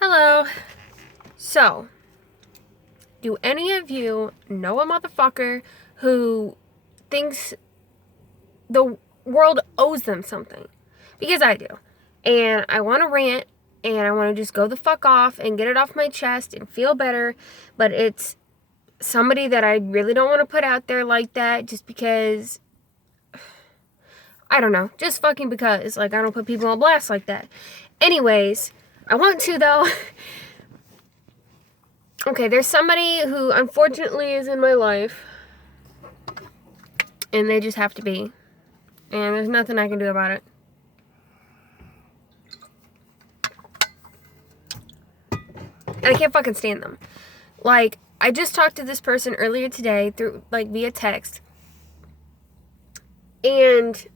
Hello. So, do any of you know a motherfucker who thinks the world owes them something? Because I do. And I want to rant and I want to just go the fuck off and get it off my chest and feel better. But it's somebody that I really don't want to put out there like that just because, I don't know, just fucking because. Like, I don't put people on blast like that. Anyways, I want to though. Okay, there's somebody who unfortunately is in my life, and they just have to be, and there's nothing I can do about it. And I can't fucking stand them. Like, I just talked to this person earlier today through, like, via text, and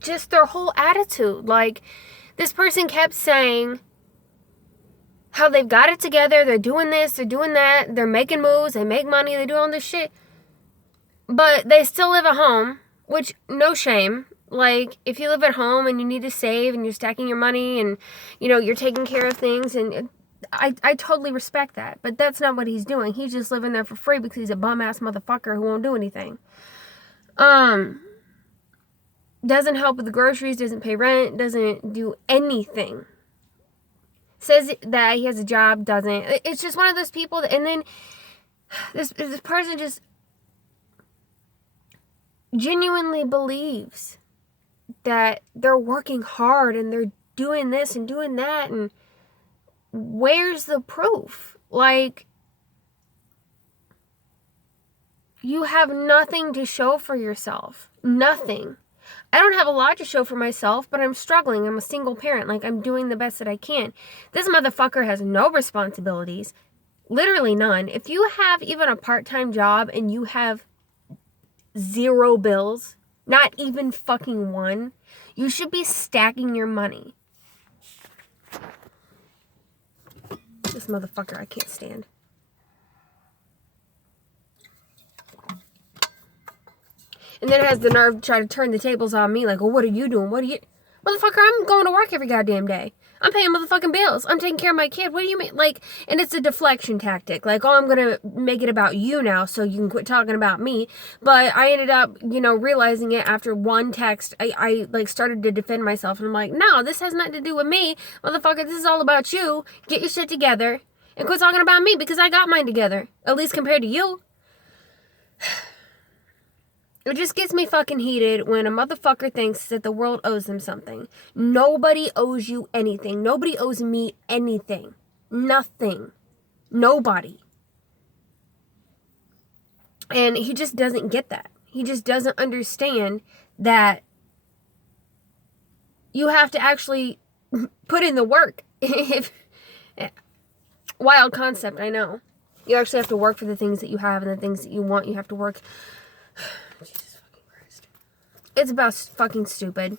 just their whole attitude. Like, this person kept saying how they've got it together, they're doing this, they're doing that, they're making moves, they make money, they do all this shit. But they still live at home, which, no shame. Like, if you live at home and you need to save and you're stacking your money and, you know, you're taking care of things, and I totally respect that. But that's not what he's doing. He's just living there for free because he's a bum-ass motherfucker who won't do anything. Doesn't help with the groceries, doesn't pay rent, doesn't do anything. Says that he has a job, doesn't. It's just one of those people that, and then this person just genuinely believes that they're working hard and they're doing this and doing that, and where's the proof? Like, you have nothing to show for yourself. Nothing. I don't have a lot to show for myself, but I'm struggling. I'm a single parent. Like, I'm doing the best that I can. This motherfucker has no responsibilities. Literally none. If you have even a part-time job and you have 0 bills, not even fucking one, you should be stacking your money. This motherfucker I can't stand. And then it has the nerve to try to turn the tables on me, like, well, what are you doing? What are you... Motherfucker, I'm going to work every goddamn day. I'm paying motherfucking bills. I'm taking care of my kid. What do you mean? Like, and it's a deflection tactic. Like, oh, I'm going to make it about you now so you can quit talking about me. But I ended up, you know, realizing it after one text. I like, started to defend myself. And I'm like, no, this has nothing to do with me. Motherfucker, this is all about you. Get your shit together. And quit talking about me because I got mine together. At least compared to you. It just gets me fucking heated when a motherfucker thinks that the world owes them something. Nobody owes you anything. Nobody owes me anything. Nothing. Nobody. And he just doesn't get that. He just doesn't understand that you have to actually put in the work. Wild concept, I know. You actually have to work for the things that you have and the things that you want. You have to work... Jesus fucking Christ. It's about fucking stupid.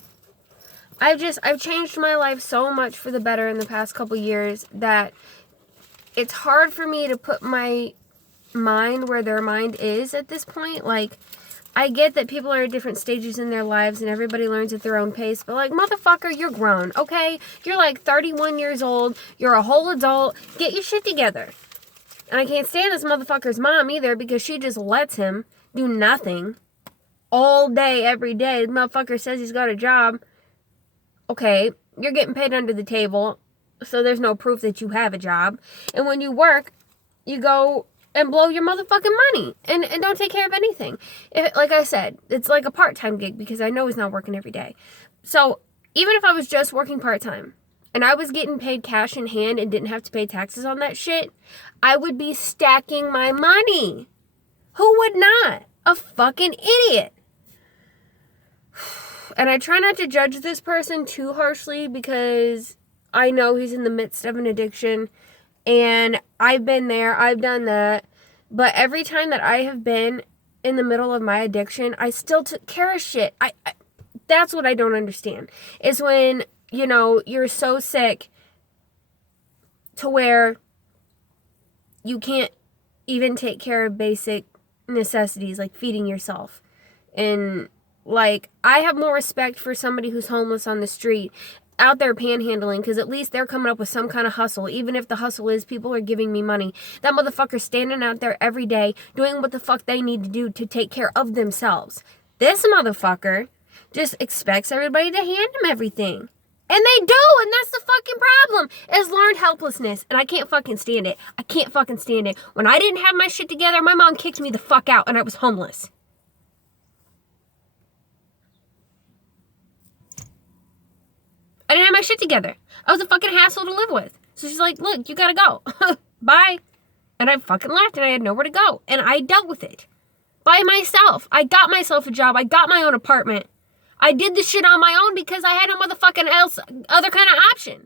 I've changed my life so much for the better in the past couple years that it's hard for me to put my mind where their mind is at this point. Like, I get that people are at different stages in their lives and everybody learns at their own pace, but like, motherfucker, you're grown, okay? You're like 31 years old. You're a whole adult. Get your shit together. And I can't stand this motherfucker's mom either because she just lets him do nothing all day, every day. The motherfucker says he's got a job. Okay, you're getting paid under the table, so there's no proof that you have a job. And when you work, you go and blow your motherfucking money and don't take care of anything. Like I said, it's like a part-time gig because I know he's not working every day. So even if I was just working part-time and I was getting paid cash in hand and didn't have to pay taxes on that shit, I would be stacking my money. Who would not? A fucking idiot. And I try not to judge this person too harshly because I know he's in the midst of an addiction. And I've been there. I've done that. But every time that I have been in the middle of my addiction, I still took care of shit. That's what I don't understand. Is when, you know, you're so sick to where you can't even take care of basic necessities like feeding yourself. And like, I have more respect for somebody who's homeless on the street out there panhandling, because at least they're coming up with some kind of hustle, even if the hustle is people are giving me money. That motherfucker's standing out there every day doing what the fuck they need to do to take care of themselves. This motherfucker just expects everybody to hand him everything. And they do, and that's the fucking problem, is learned helplessness. And I can't fucking stand it. I can't fucking stand it. When I didn't have my shit together, my mom kicked me the fuck out and I was homeless. I didn't have my shit together. I was a fucking hassle to live with. So she's like, look, you gotta go. Bye. And I fucking left and I had nowhere to go. And I dealt with it. By myself. I got myself a job. I got my own apartment. I did this shit on my own because I had no motherfucking other kind of option.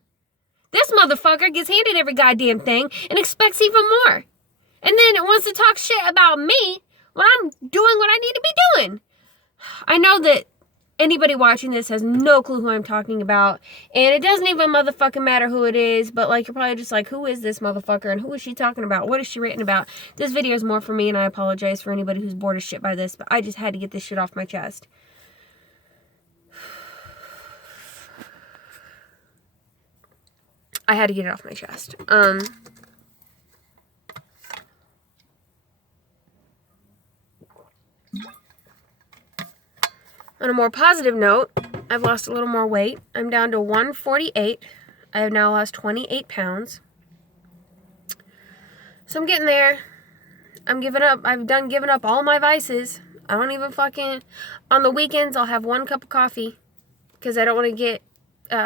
This motherfucker gets handed every goddamn thing and expects even more. And then wants to talk shit about me when I'm doing what I need to be doing. I know that anybody watching this has no clue who I'm talking about. And it doesn't even motherfucking matter who it is. But like, you're probably just like, who is this motherfucker? And who is she talking about? What is she written about? This video is more for me, and I apologize for anybody who's bored as shit by this. But I just had to get this shit off my chest. I had to get it off my chest. On a more positive note, I've lost a little more weight. I'm down to 148. I have now lost 28 pounds. So I'm getting there. I'm giving up. I've done giving up all my vices. I don't even fucking... On the weekends, I'll have 1 cup of coffee because I don't want to get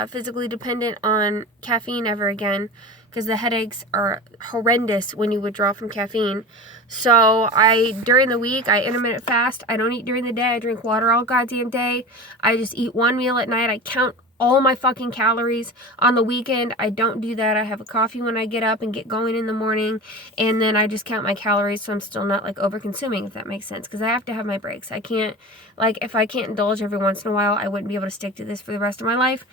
physically dependent on caffeine ever again, because the headaches are horrendous when you withdraw from caffeine. So during the week, I intermittent fast. I don't eat during the day. I drink water all goddamn day. I just eat 1 meal at night. I count all my fucking calories. On the weekend, I don't do that. I have a coffee when I get up and get going in the morning, and then I just count my calories so I'm still not like over consuming, if that makes sense, because I have to have my breaks. I can't, like, if I can't indulge every once in a while, I wouldn't be able to stick to this for the rest of my life.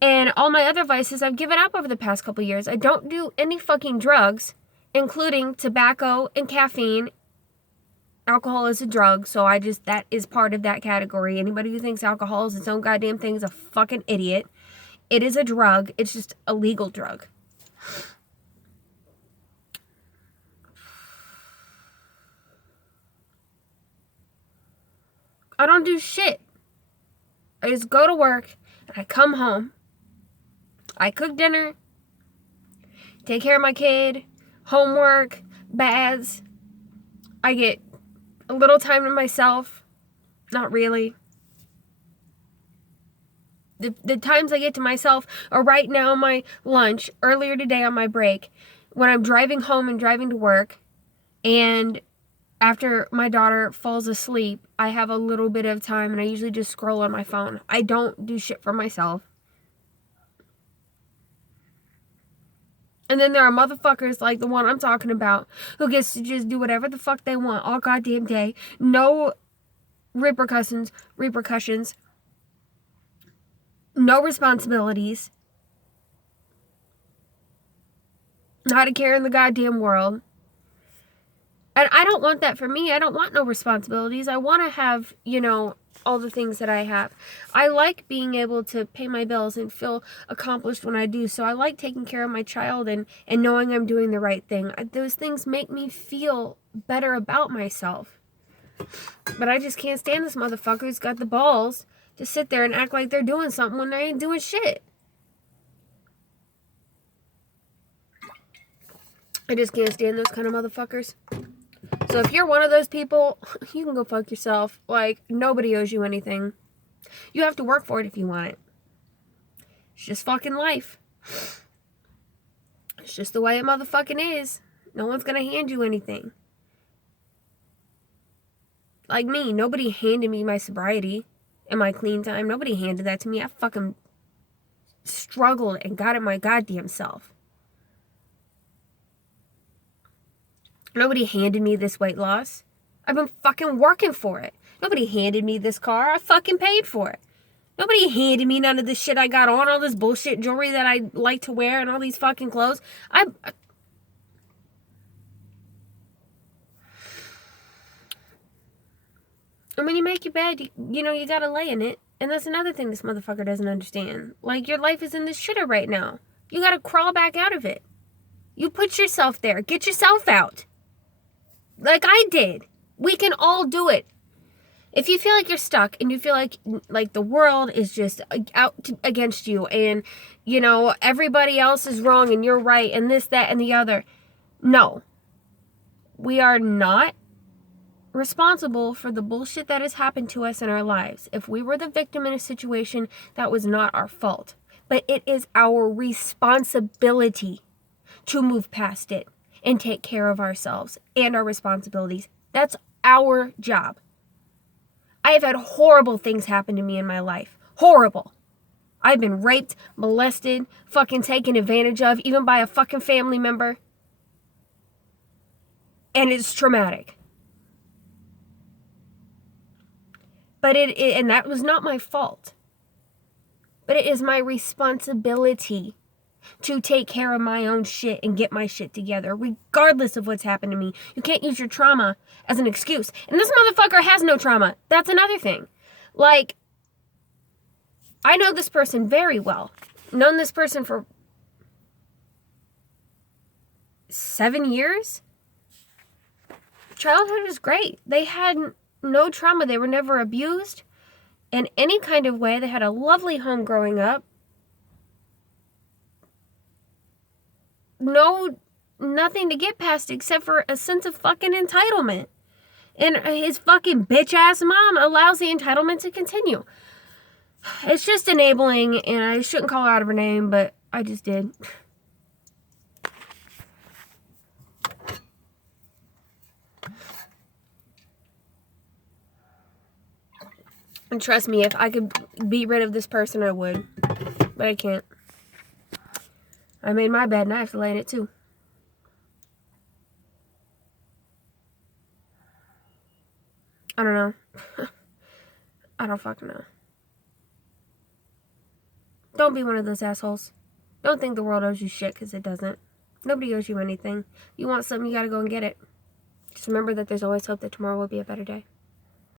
And all my other vices I've given up over the past couple years. I don't do any fucking drugs, including tobacco and caffeine. Alcohol is a drug, so that is part of that category. Anybody who thinks alcohol is its own goddamn thing is a fucking idiot. It is a drug. It's just a legal drug. I don't do shit. I just go to work, and I come home. I cook dinner, take care of my kid, homework, baths. I get a little time to myself. Not really. The times I get to myself are right now my lunch, earlier today on my break, when I'm driving home and driving to work, and after my daughter falls asleep, I have a little bit of time, and I usually just scroll on my phone. I don't do shit for myself. And then there are motherfuckers like the one I'm talking about who gets to just do whatever the fuck they want all goddamn day. No repercussions, no responsibilities, not a care in the goddamn world. And I don't want that for me. I don't want no responsibilities. I want to have, all the things that I have. I like being able to pay my bills and feel accomplished when I do. So I like taking care of my child and knowing I'm doing the right thing. Those things make me feel better about myself. But I just can't stand this motherfucker who's got the balls to sit there and act like they're doing something when they ain't doing shit. I just can't stand those kind of motherfuckers. So if you're one of those people, you can go fuck yourself. Like, nobody owes you anything. You have to work for it if you want it. It's just fucking life. It's just the way it motherfucking is. No one's gonna hand you anything. Like me, nobody handed me my sobriety and my clean time. Nobody handed that to me. I fucking struggled and got it my goddamn self. Nobody handed me this weight loss. I've been fucking working for it. Nobody handed me this car. I fucking paid for it. Nobody handed me none of this shit I got on, all this bullshit jewelry that I like to wear and all these fucking clothes. And when you make your bed, you gotta lay in it. And that's another thing this motherfucker doesn't understand. Like, your life is in this shitter right now. You gotta crawl back out of it. You put yourself there. Get yourself out. Like I did. We can all do it. If you feel like you're stuck and you feel like the world is just against you and, you know, everybody else is wrong and you're right and this, that, and the other. No. We are not responsible for the bullshit that has happened to us in our lives. If we were the victim in a situation, that was not our fault. But it is our responsibility to move past it and take care of ourselves and our responsibilities. That's our job. I have had horrible things happen to me in my life. Horrible. I've been raped, molested, fucking taken advantage of, even by a fucking family member. And it's traumatic. But and that was not my fault. But it is my responsibility to take care of my own shit and get my shit together, regardless of what's happened to me. You can't use your trauma as an excuse. And this motherfucker has no trauma. That's another thing. Like, I know this person very well. Known this person for 7 years. Childhood was great. They had no trauma. They were never abused in any kind of way. They had a lovely home growing up. Nothing to get past except for a sense of fucking entitlement. And his fucking bitch ass mom allows the entitlement to continue. It's just enabling, and I shouldn't call her out of her name, but I just did. And trust me, if I could be rid of this person, I would. But I can't. I made my bed and I have to lay in it too. I don't know. I don't fucking know. Don't be one of those assholes. Don't think the world owes you shit, because it doesn't. Nobody owes you anything. You want something, you gotta go and get it. Just remember that there's always hope that tomorrow will be a better day.